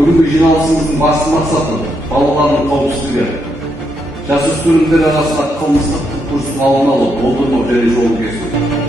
Бүгінгі жиналысымыздың басты мақсаты балалардың қауіпсіздігі, жасөспірімдер арасында қылмыстық күнкөрістің алдын алу, болдырмау және жолын кесу.